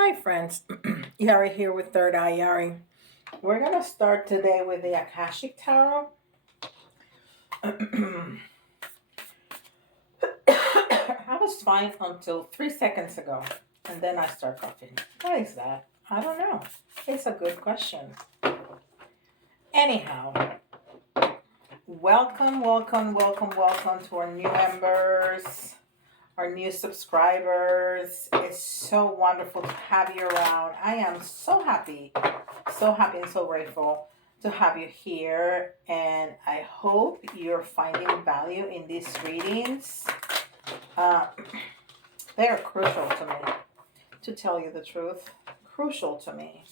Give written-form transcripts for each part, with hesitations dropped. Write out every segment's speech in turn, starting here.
Hi friends, Yari here with Third Eye Yari. We're going to start today with the Akashic Tarot. I was fine until 3 seconds ago, and then I start coughing. Why is that? I don't know. It's a good question. Anyhow, welcome to our new members, our new subscribers. It's so wonderful to have you around. I am so happy and so grateful to have you here, and I hope you're finding value in these readings. They are crucial to me, to tell you the truth. Crucial to me.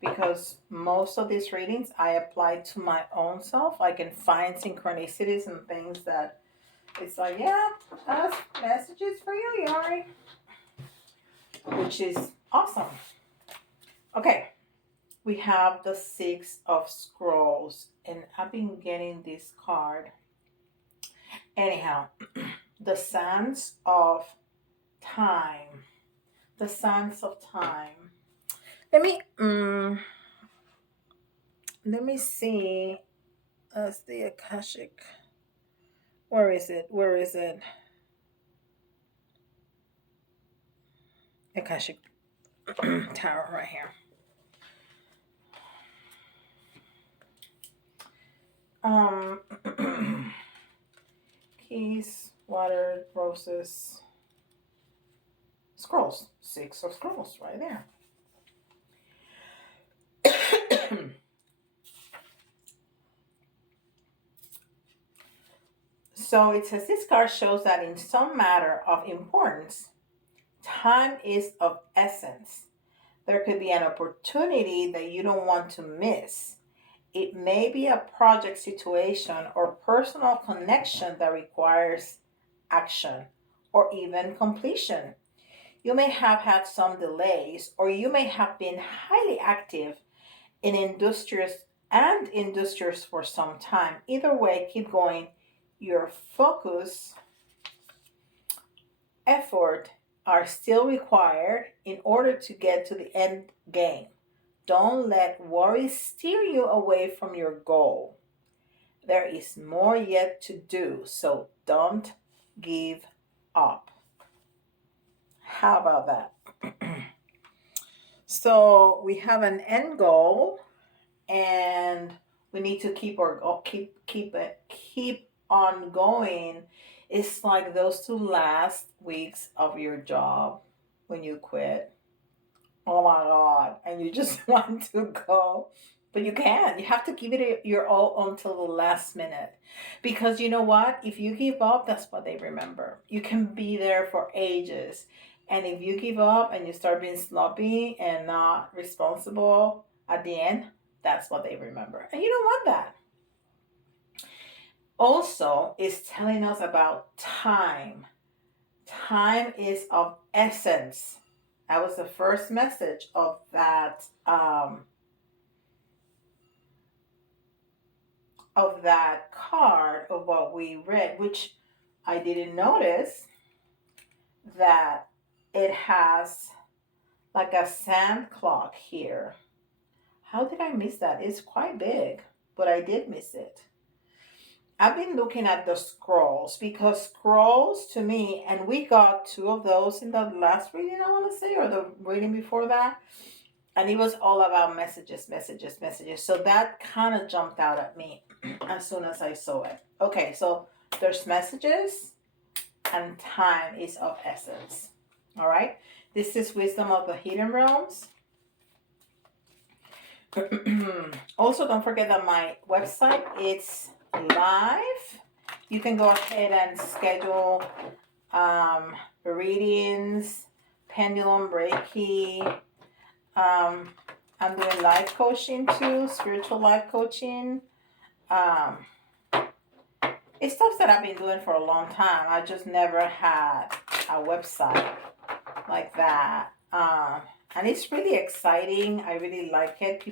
Because most of these readings I apply to my own self. I can find synchronicities and things that it's like, yeah, that's messages for you, Yari. Which is awesome. Okay. We have the Six of Scrolls, and I've been getting this card. Anyhow, the Sands of Time. The Sands of Time. Let me see. That's the Akashic. Where is it? Akashic Tarot right here. Keys, water, roses, scrolls. Six of Scrolls right there. So it says this card shows that in some matter of importance, time is of essence. There could be an opportunity that you don't want to miss. It may be a project situation or personal connection that requires action or even completion. You may have had some delays, or you may have been highly active in industrious for some time. Either way, keep going. Your focus, effort are still required in order to get to the end game. Don't let worry steer you away from your goal. There is more yet to do, so don't give up. How about that? So we have an end goal, and we need to keep on going. It's like those 2 last weeks of your job when you quit. Oh my God. And you just want to go. But you can't. You have to give it your all until the last minute. Because you know what? If you give up, that's what they remember. You can be there for ages. And if you give up and you start being sloppy and not responsible at the end, that's what they remember. And you don't want that. Also, it's telling us about time. Time is of essence. That was the first message of that card of what we read, which I didn't notice that it has like a sand clock here. How did I miss that? It's quite big, but I did miss it. I've been looking at the scrolls because scrolls to me, and we got 2 of those in the last reading, I want to say, or the reading before that. And it was all about messages. So that kind of jumped out at me as soon as I saw it. Okay, so there's messages and time is of essence. All right. This is Wisdom of the Hidden Realms. Also, don't forget that my website is live. You can go ahead and schedule readings, pendulum, Reiki. I'm doing life coaching too, spiritual life coaching. It's stuff that I've been doing for a long time. I just never had a website like that. And it's really exciting. I really like it.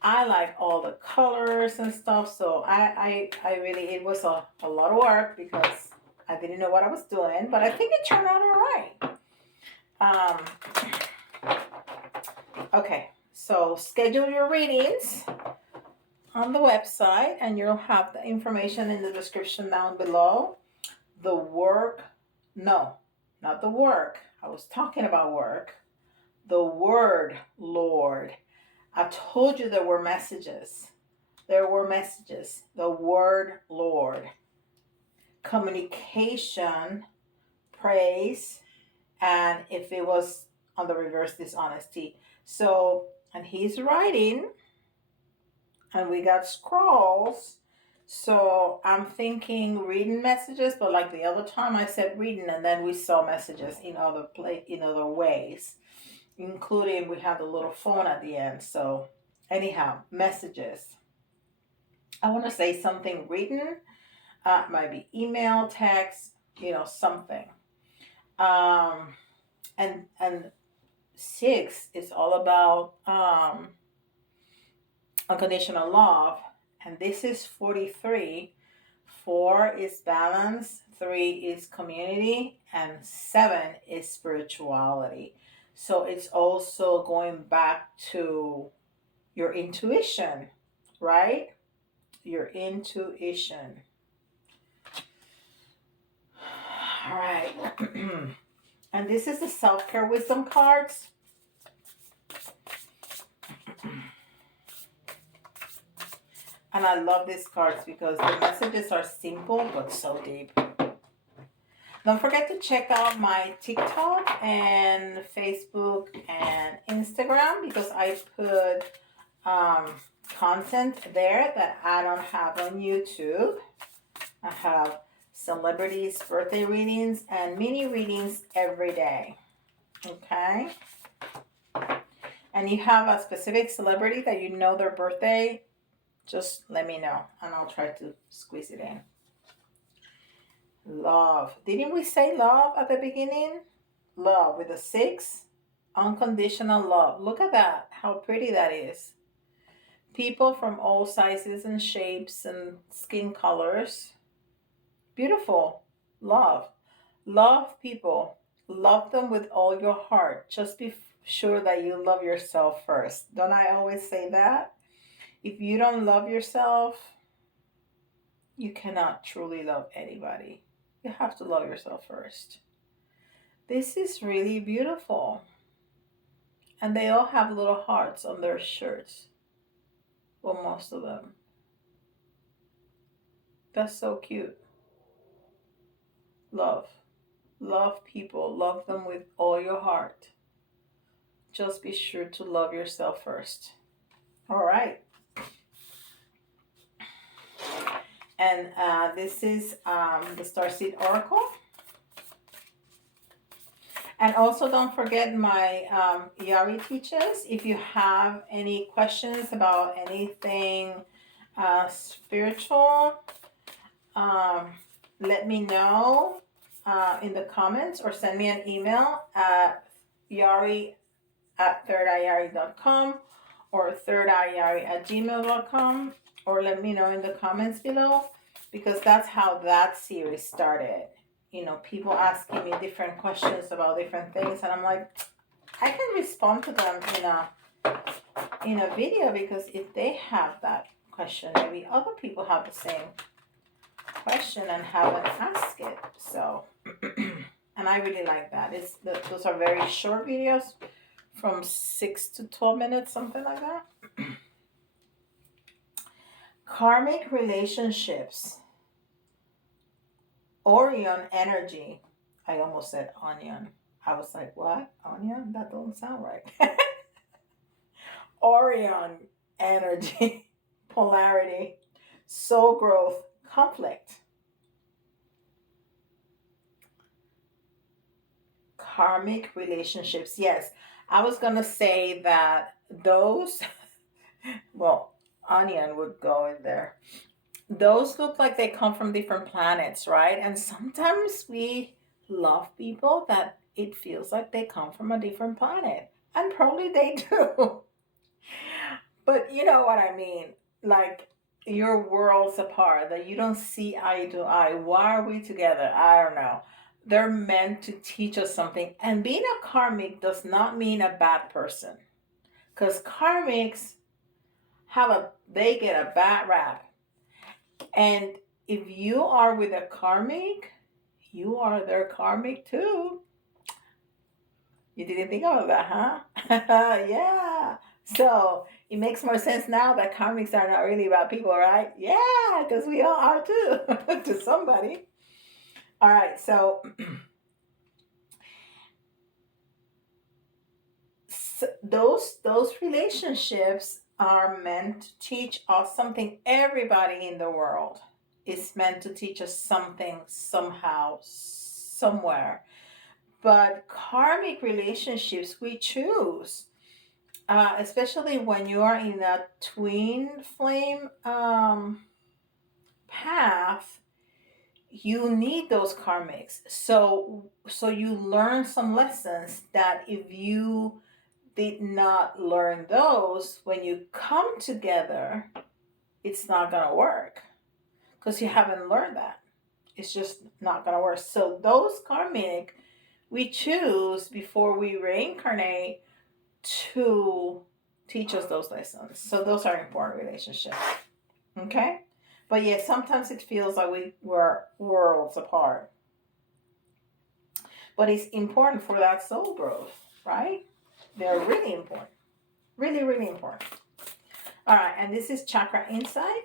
I like all the colors and stuff. So I really, it was a lot of work because I didn't know what I was doing, but I think it turned out all right. Um, okay, so schedule your readings on the website, and you'll have the information in the description down below. The work, no, not the work. I was talking about work. The word Lord. I told you there were messages. There were messages. The word Lord. Communication, praise, and if it was on the reverse, dishonesty. So, and he's writing, and we got scrolls. So I'm thinking reading messages, but like the other time I said reading, and then we saw messages in other ways, including we have the little phone at the end. So anyhow, messages. I want to say something written, might be email, text, something. Um, and 6 is all about unconditional love, and this is 43. 4 is balance, 3 is community, and 7 is spirituality. So it's also going back to your intuition, right? Your intuition. All right. And this is the self-care wisdom cards. And I love these cards because the messages are simple but so deep. Don't forget to check out my TikTok and Facebook and Instagram, because I put content there that I don't have on YouTube. I have celebrities' birthday readings and mini readings every day. Okay? And you have a specific celebrity that you know their birthday, just let me know and I'll try to squeeze it in. Love. Didn't we say love at the beginning? Love with a 6. Unconditional love. Look at that. How pretty that is. People from all sizes and shapes and skin colors. Beautiful. Love. Love people. Love them with all your heart. Just be sure that you love yourself first. Don't I always say that? If you don't love yourself, you cannot truly love anybody. You have to love yourself first. This is really beautiful. And they all have little hearts on their shirts. Well, most of them. That's so cute. Love. Love people. Love them with all your heart. Just be sure to love yourself first. All right. And this is the Starseed Oracle. And also don't forget my Yari teaches. If you have any questions about anything spiritual, let me know in the comments, or send me an email at yari@thirdeyeyari.com or thirdeyeyari@gmail.com, or let me know in the comments below, because that's how that series started. People asking me different questions about different things, and I'm like, I can respond to them in a video, because if they have that question, maybe other people have the same question and haven't asked it. So and I really like that. Those are very short videos, from 6 to 12 minutes, something like that. Karmic relationships. Orion energy. I almost said onion. I was like, what? Onion? That don't sound right. Orion energy. Polarity. Soul growth. Conflict. Karmic relationships. Yes, I was going to say that those, well, onion would go in there. Those look like they come from different planets, right? And sometimes we love people that it feels like they come from a different planet. And probably they do. But you know what I mean. Like, you're worlds apart, that you don't see eye to eye. Why are we together? I don't know. they're meant to teach us something. And being a karmic does not mean a bad person. Because karmics they get a bad rap. And if you are with a karmic, you are their karmic too. You didn't think about that, huh? Yeah. So it makes more sense now that karmics are not really about people, right? Yeah, because we all are too, to somebody. All right, so, those relationships are meant to teach us something. Everybody in the world is meant to teach us something somehow, somewhere. But karmic relationships we choose, especially when you are in a twin flame path, you need those karmics. So you learn some lessons that if you did not learn those, when you come together, it's not gonna work because you haven't learned that. It's just not gonna work. So those karmic we choose before we reincarnate to teach us those lessons. So those are important relationships. Okay? But yeah, sometimes it feels like we're worlds apart. But it's important for that soul growth, right? They're really important. Really, really important. All right, and this is Chakra Insight.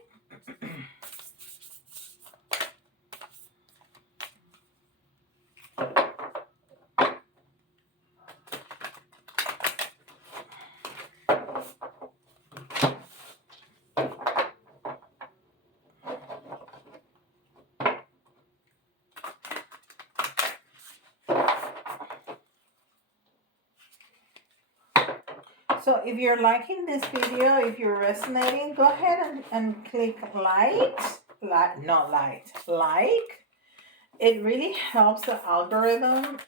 So if you're liking this video, if you're resonating, go ahead and click like. It really helps the algorithm.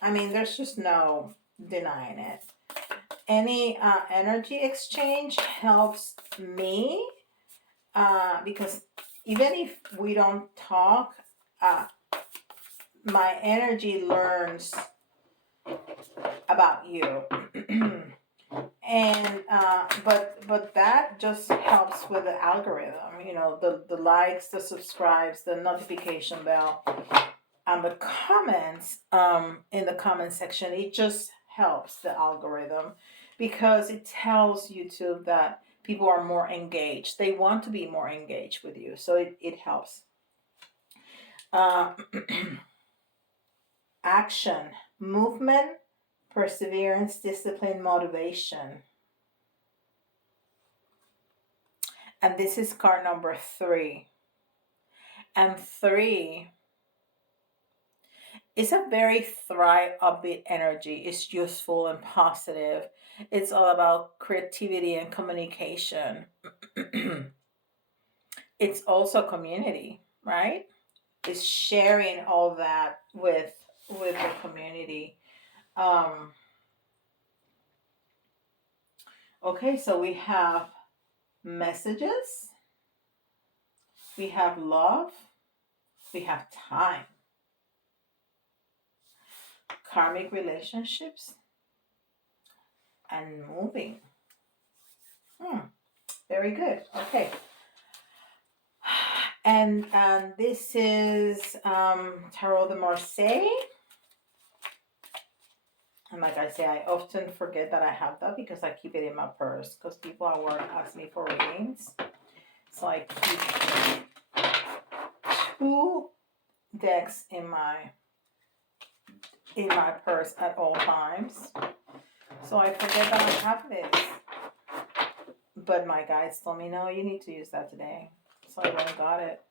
I mean, there's just no denying it. Any energy exchange helps me because even if we don't talk, my energy learns about you. And but that just helps with the algorithm, you know, the likes, the subscribes, the notification bell, and the comments in the comment section. It just helps the algorithm because it tells YouTube that people are more engaged. They want to be more engaged with you, so it helps. Action, movement, perseverance, discipline, motivation. And this is card number 3. And 3 is a very thrive, upbeat energy. It's useful and positive. It's all about creativity and communication. It's also community, right? It's sharing all that with the community. Okay, so we have messages, we have love, we have time, karmic relationships, and moving. Very good. Okay. And this is Tarot de Marseilles. And like I say, I often forget that I have that because I keep it in my purse because people at work ask me for readings. So I keep 2 decks in my purse at all times. So I forget that I have this. But my guides told me, no, you need to use that today. So I went and got it.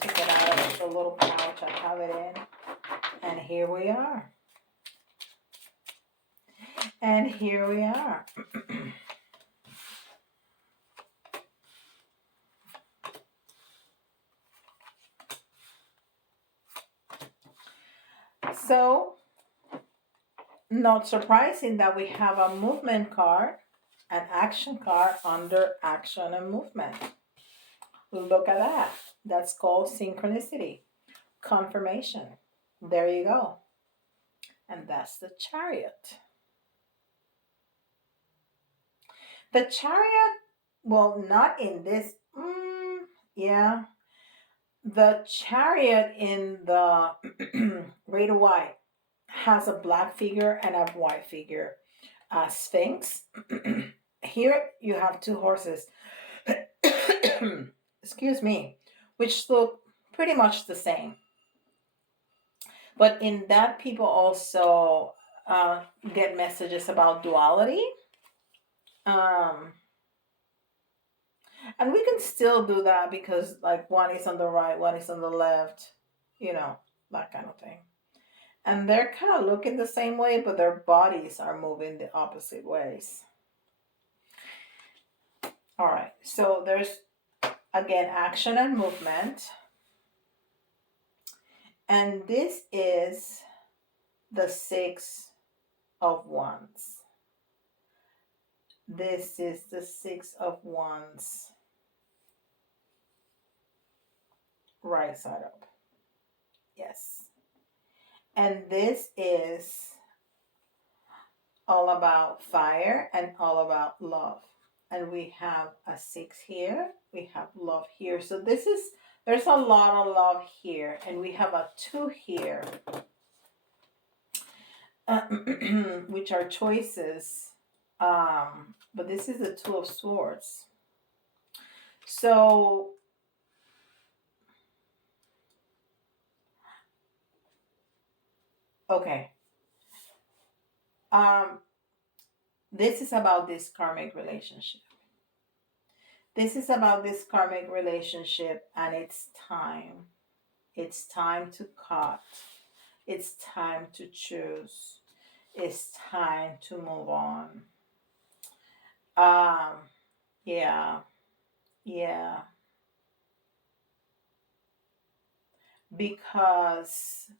Took it out of the little pouch I have it in. And here we are. And here we are. So, not surprising that we have a movement card, an action card under action and movement. Look at that. That's called synchronicity. confirmation. There you go. And that's the Chariot. The Chariot, well, not in this. Yeah. The Chariot in the Ray to White has a black figure and a white figure. Sphinx. Here you have two horses. Excuse me, which look pretty much the same. But in that, people also get messages about duality. Um, and we can still do that because, like, one is on the right, one is on the left, that kind of thing. And they're kind of looking the same way, but their bodies are moving the opposite ways. All right, so there's again action and movement. And this is the Six of Wands. This is the Six of Wands. Right side up. Yes. And this is all about fire and all about love. And we have a 6 here. We have love here. So there's a lot of love here. And we have a 2 here. Which are choices. But this is the 2 of Swords. So okay. This is about this karmic relationship. This is about this karmic relationship, and it's time. It's time to cut. It's time to choose. It's time to move on. Yeah. Because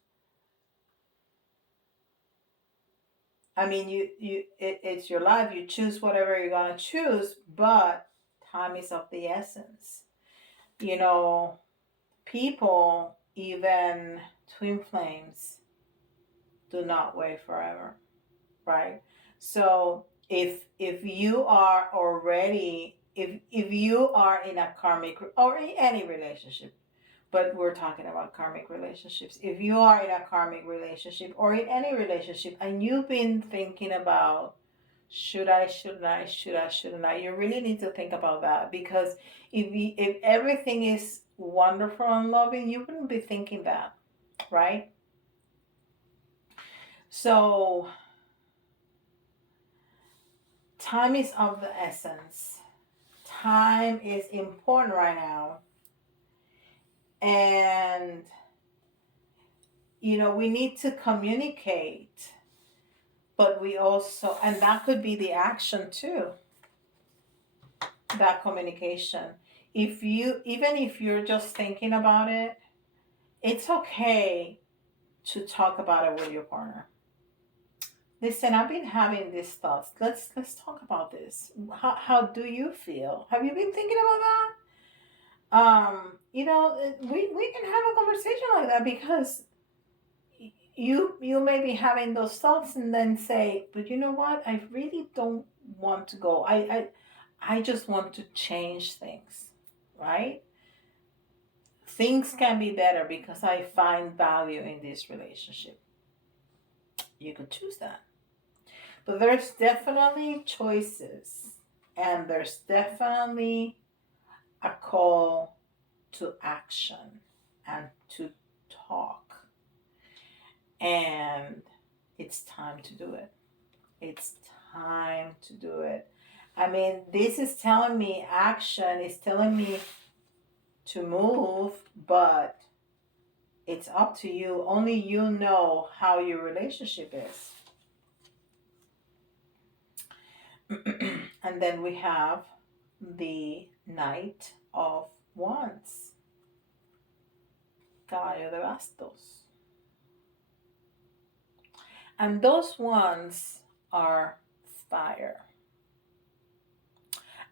I mean, it's your life. You choose whatever you're gonna choose, but time is of the essence. People, even twin flames, do not wait forever, right? So if you are already if you are in a karmic or in any relationship, but we're talking about karmic relationships. If you are in a karmic relationship or in any relationship and you've been thinking about shouldn't I, you really need to think about that, because if everything is wonderful and loving, you wouldn't be thinking that, right? So time is of the essence. Time is important right now. And we need to communicate, but we also, and that could be the action too, that communication. Even if you're just thinking about it, it's okay to talk about it with your partner. Listen, I've been having these thoughts. Let's talk about this. How do you feel? Have you been thinking about that? We can have a conversation like that, because you may be having those thoughts and then say, but you know what? I really don't want to go. I just want to change things, right? Things can be better because I find value in this relationship. You could choose that. But there's definitely choices, and there's definitely a call to action and to talk. And it's time to do it. It's time to do it. I mean, this is telling me action, is telling me to move, but it's up to you. Only you know how your relationship is. And then we have the Knight of Wands. Caballo de Bastos. And those wands are fire.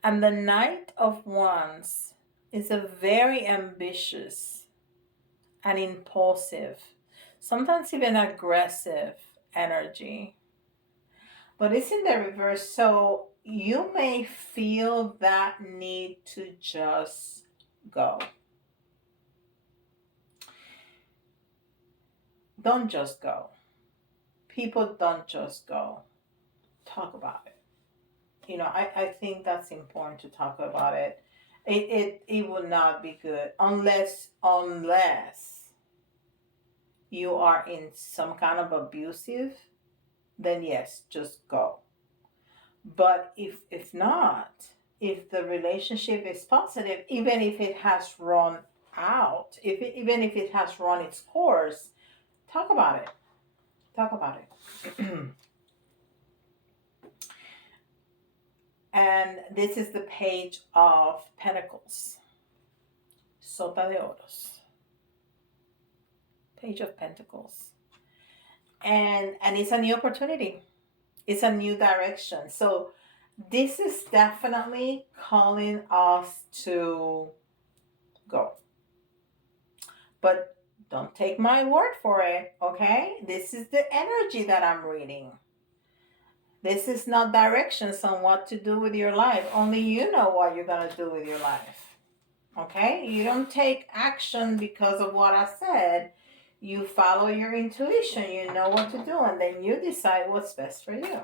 And the Knight of Wands is a very ambitious and impulsive, sometimes even aggressive energy. But it's in the reverse. So you may feel that need to just go. Don't just go. People don't just go. Talk about it. I think that's important to talk about it. It would not be good unless you are in some kind of abusive, then yes, just go. But if not, if the relationship is positive, even if it has run out, even if it has run its course, talk about it. Talk about it. And this is the page of Pentacles. Sota de Oros. Page of Pentacles. And it's a new opportunity. It's a new direction. So this is definitely calling us to go. But don't take my word for it, okay? This is the energy that I'm reading. This is not directions on what to do with your life. Only you know what you're going to do with your life. Okay? You don't take action because of what I said. You follow your intuition. You know what to do. And then you decide what's best for you.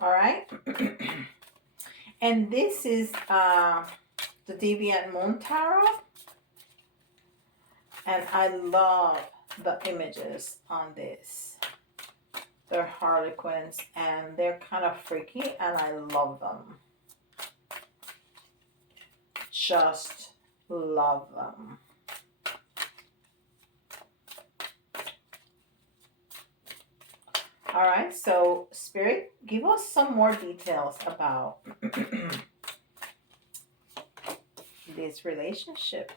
All right? And this is the Deviant Moon Tarot. And I love the images on this. They're harlequins and they're kind of freaky and I love them. Just love them. All right, so Spirit, give us some more details about this relationship.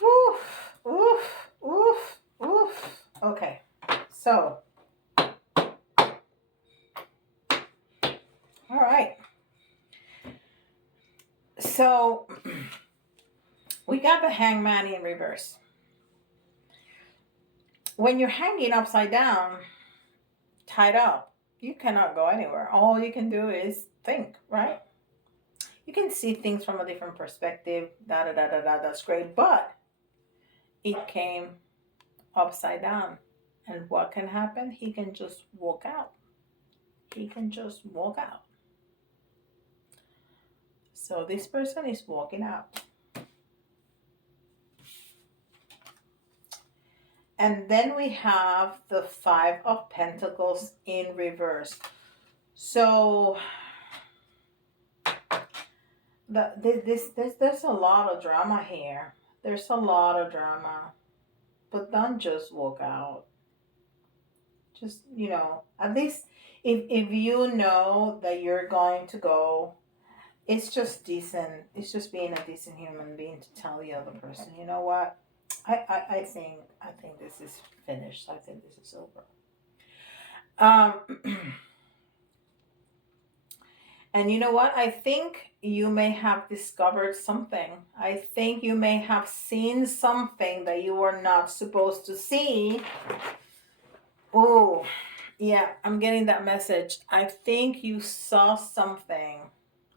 Oof, oof, oof, oof. Okay, so, all right. So, we got the Hangman in reverse. When you're hanging upside down, tied up, you cannot go anywhere. All you can do is think, right? You can see things from a different perspective, that's great, but it came upside down. And what can happen? He can just walk out. He can just walk out. So this person is walking out. And then we have the Five of Pentacles in reverse. So there's a lot of drama here. There's a lot of drama. But don't just walk out. Just, at least if you know that you're going to go, it's just decent. It's just being a decent human being to tell the other person, you know what? I think this is finished. I think this is over. And you know what? I think you may have discovered something. I think you may have seen something that you were not supposed to see. Oh, yeah, I'm getting that message. I think you saw something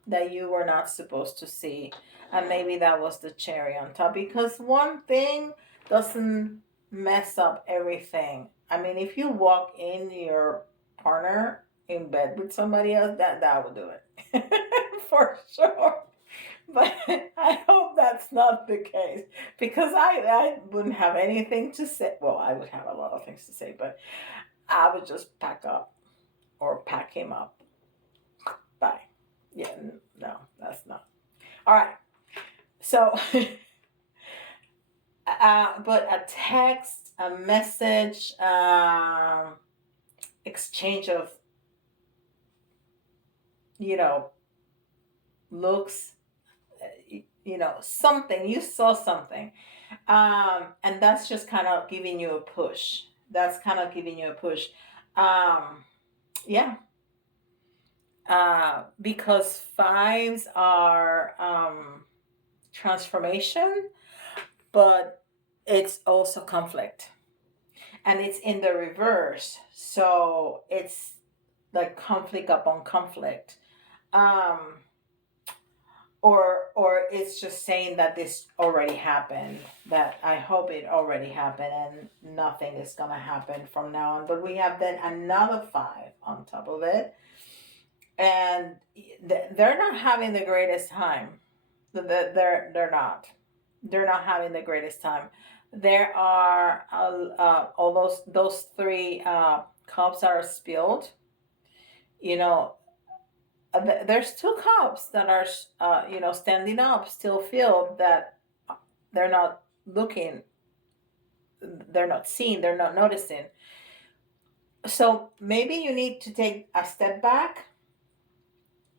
that you were not supposed to see. And maybe that was the cherry on top. Because one thing doesn't mess up everything. I mean, if you walk in your partner in bed with somebody else, that would do it. For sure. But I hope that's not the case. Because I wouldn't have anything to say. Well, I would have a lot of things to say. But I would just pack up. Or pack him up. Bye. Yeah, no, that's not. All right. So, but a text, a message, exchange of, looks, something. You saw something. And that's just kind of giving you a push. That's kind of giving you a push. Yeah. Because fives are transformation, but it's also conflict. And it's in the reverse. So it's like conflict upon conflict. Um, or it's just saying that this already happened, that I hope it already happened and nothing is gonna happen from now on. But we have then another 5 on top of it, and they're not having the greatest time. They're not having the greatest time. There are all those 3 cups are spilled. You know, there's 2 cups that are standing up, still filled, that they're not looking, they're not seeing, they're not noticing. So maybe you need to take a step back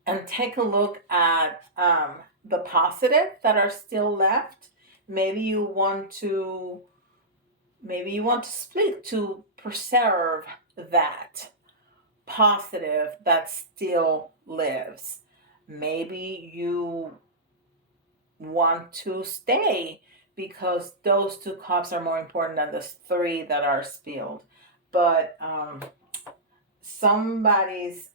and take a look at the positive that are still left. Maybe you want to split to preserve that positive that still lives. Maybe you want to stay because those 2 cups are more important than the 3 that are spilled. But somebody's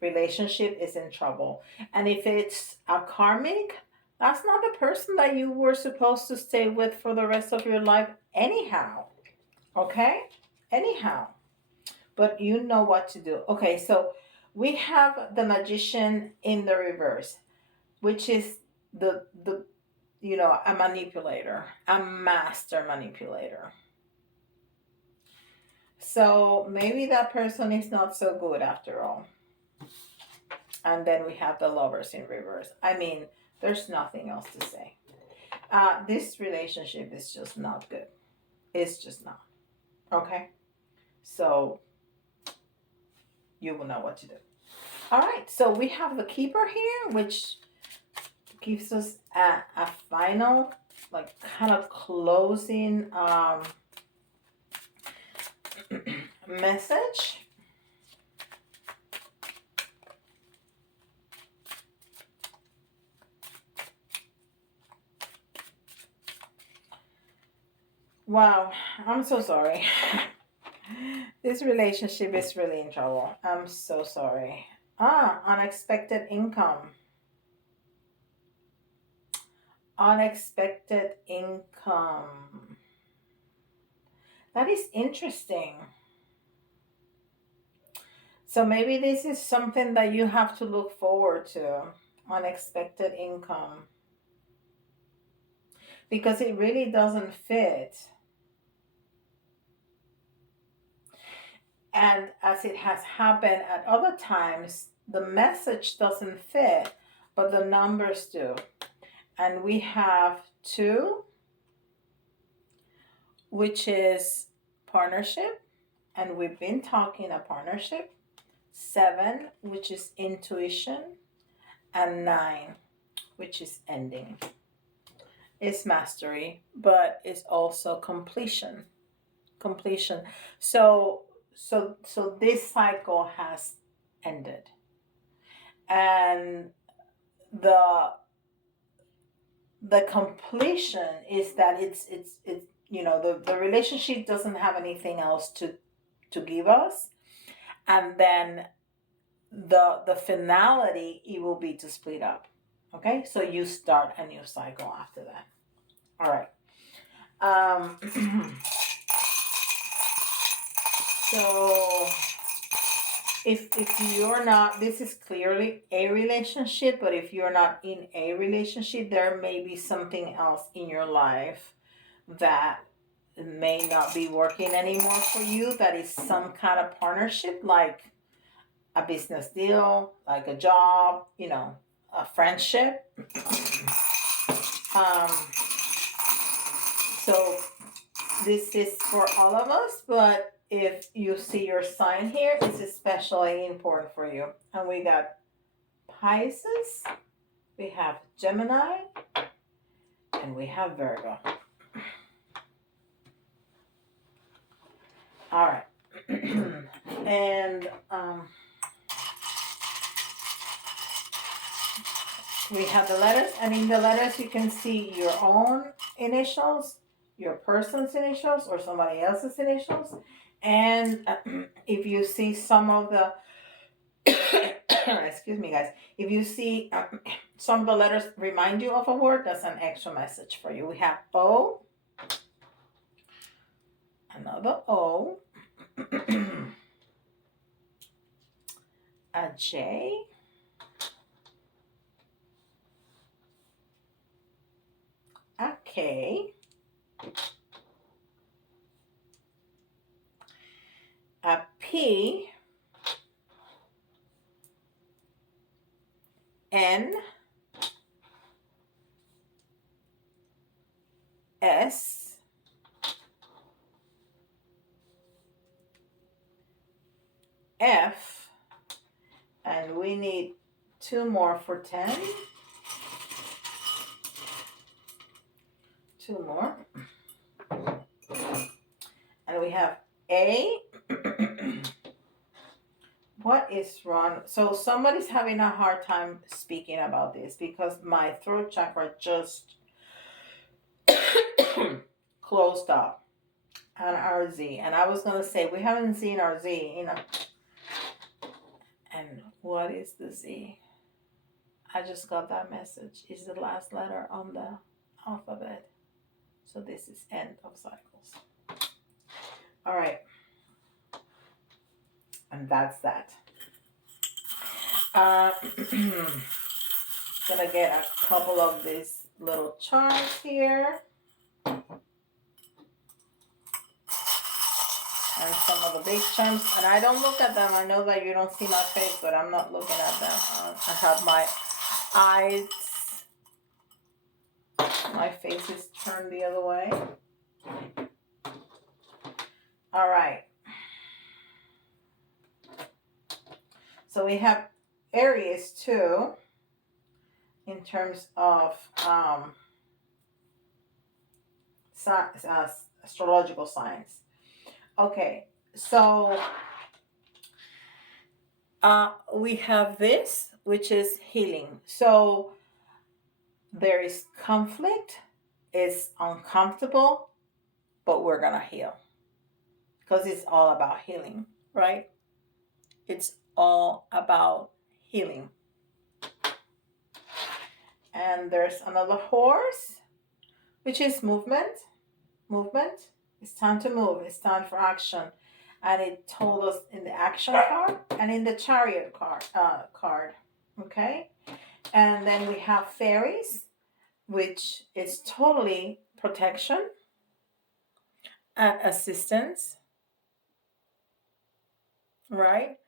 relationship is in trouble. And if it's a karmic, that's not the person that you were supposed to stay with for the rest of your life anyhow. Okay? Anyhow. But you know what to do. Okay, so we have the magician in the reverse, which is the a manipulator, a master manipulator. So maybe that person is not so good after all. And then we have the lovers in reverse. I mean, there's nothing else to say. This relationship is just not good. It's just not. Okay? So you will know what to do. All right, so we have the Keeper here, which gives us a final, like, kind of closing message. Wow, I'm so sorry. This relationship is really in trouble. I'm so sorry. Unexpected income. Unexpected income. That is interesting. So maybe this is something that you have to look forward to. Unexpected income. Because it really doesn't fit. And as it has happened at other times, the message doesn't fit, but the numbers do. And we have 2, which is partnership, and we've been talking a partnership. 7, which is intuition, and 9, which is ending. It's mastery, but it's also completion. Completion. So this cycle has ended, and the completion is that it's the relationship doesn't have anything else to give us, and then the finality, it will be to split up. Okay, so you start a new cycle after that. All right. So if you're not, this is clearly a relationship, but if you're not in a relationship, there may be something else in your life that may not be working anymore for you, that is some kind of partnership, like a business deal, like a job, a friendship. So this is for all of us, but if you see your sign here, it's especially important for you. And we got Pisces, we have Gemini, and we have Virgo. All right. And We have the letters, and in the letters you can see your own initials, your person's initials, or somebody else's initials. And if you see some of the excuse me, guys, if you see some of the letters remind you of a word, that's an extra message for you. We have O, another O, a J, a K, a P, N, S, F, and we need 2 more for 10. 2 more. And we have A. What is wrong? So somebody's having a hard time speaking about this because my throat chakra just closed up on RZ. And I was going to say, we haven't seen RZ, you know. And what is the Z? I just got that message. It's the last letter on the alphabet. So this is end of cycles. All right. And that's that. Gonna get a couple of these little charms here. And some of the big charms. And I don't look at them. I know that you don't see my face, but I'm not looking at them. I have my eyes. My face is turned the other way. All right. So we have Aries too, in terms of astrological signs. Okay, so we have this, which is healing. So there is conflict, it's uncomfortable, but we're gonna heal. Because it's all about healing, right? It's all about healing. And there's another horse, which is movement. Movement. It's time to move. It's time for action. And it told us in the action card and in the chariot card. Okay. And then we have fairies, which is totally protection and assistance. Right?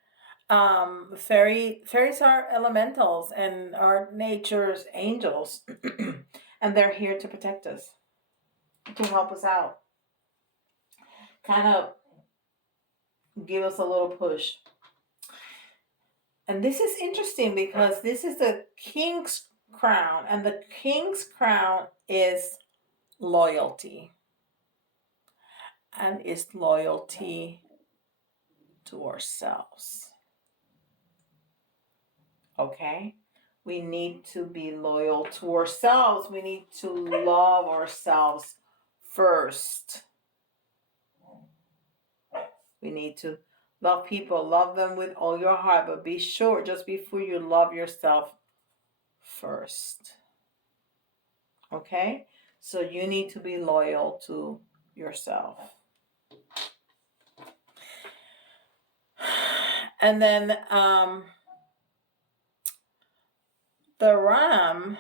Fairies are elementals and are nature's angels. And they're here to protect us, to help us out. Kind of give us a little push. And this is interesting because this is the king's crown, and the king's crown is loyalty. And it's loyalty to ourselves. Okay? We need to be loyal to ourselves. We need to love ourselves first. We need to love people. Love them with all your heart. But be sure, just before you love yourself first. Okay? So you need to be loyal to yourself. And then the ram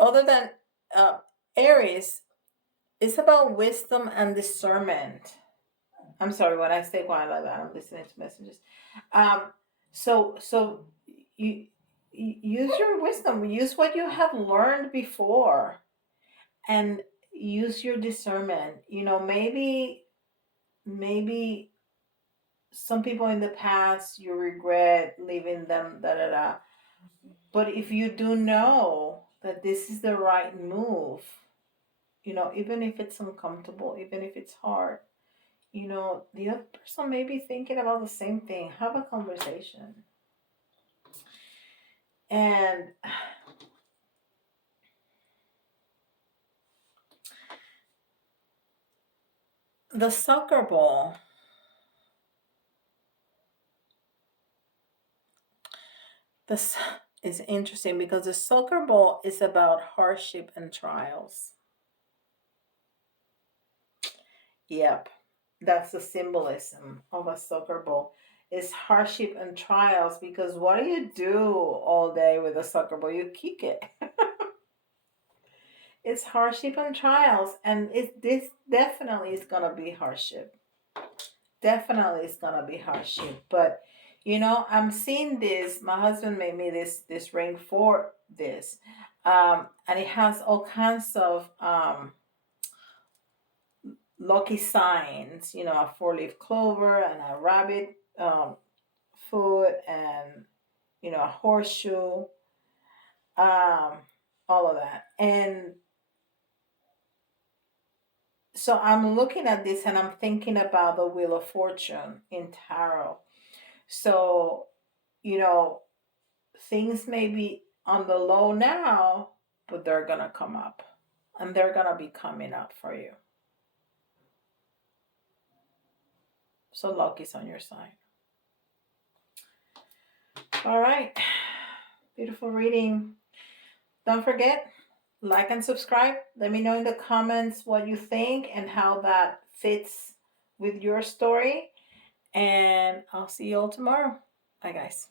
other than Aries, it's about wisdom and discernment. I'm sorry, when I say quiet like that, I'm listening to messages. So you use your wisdom, use what you have learned before, and use your discernment. You know, maybe some people in the past you regret leaving them, But if you do know that this is the right move. Even if it's uncomfortable, even if it's hard, the other person may be thinking about the same thing. Have a conversation. And the soccer ball. This is interesting because the soccer ball is about hardship and trials. Yep, that's the symbolism of a soccer ball. It's hardship and trials because what do you do all day with a soccer ball? You kick it. It's hardship and trials, and this definitely is gonna be hardship. Definitely is gonna be hardship. But I'm seeing this. My husband made me this ring for this. And it has all kinds of lucky signs, a four-leaf clover and a rabbit foot and a horseshoe, all of that. And so I'm looking at this and I'm thinking about the Wheel of Fortune in tarot. So, you know, things may be on the low now, but they're going to come up and they're going to be coming up for you. So luck is on your side. All right. Beautiful reading. Don't forget, like and subscribe. Let me know in the comments what you think and how that fits with your story. And I'll see you all tomorrow. Bye, guys.